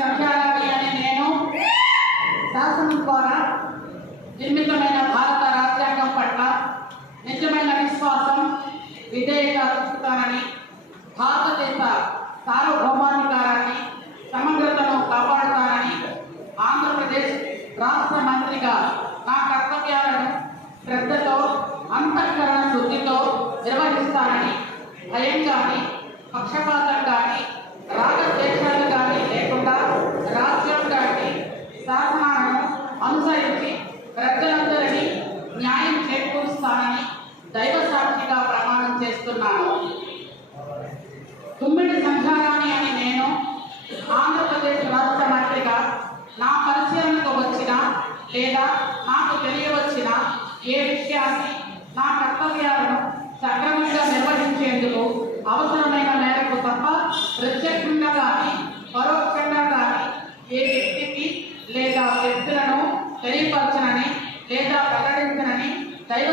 సంధ్యారాణి అనే నేను శాసనం ద్వారా నిర్మితమైన భారత రాజ్యాంగం పట్ల నిజమైన విశ్వాసం, విధేయత చూపుతానని, భారతదేశ సార్వభౌమాధికారాన్ని, సమగ్రతను కాపాడుతానని, ఆంధ్రప్రదేశ్ రాష్ట్ర మంత్రిగా నా కర్తవ్యాలను శ్రద్ధతో, అంతఃకరణ శుద్ధితో నిర్వహిస్తానని, భయం కానీ, పక్షపాతం కానీ, రాగద్వేషాలు కానీ లేకుండా రాజ్యాంగాన్ని, శాసనాలను అనుసరించి ప్రజలందరినీ న్యాయం చేకూరుస్తానని దైవ సాక్షిగా ప్రమాణం చేస్తున్నాను. తుమ్మిడి సంధ్యారాణి అని నేను ఆంధ్రప్రదేశ్ రాష్ట్ర మంత్రిగా నా పరిశీలనకు వచ్చిన లేదా నాకు తెలియవచ్చిన ఏ విషయాన్ని, నా కర్తవ్యాలను సక్రమంగా నిర్వహించేందుకు అవసరమైన మేరకు తప్ప ప్రత్యక్షంగా కానీ పరోక్షంగా కానీ ఏ వ్యక్తికి లేదా వ్యక్తులను తెలియపరచనని లేదా ప్రకటించనని దైవ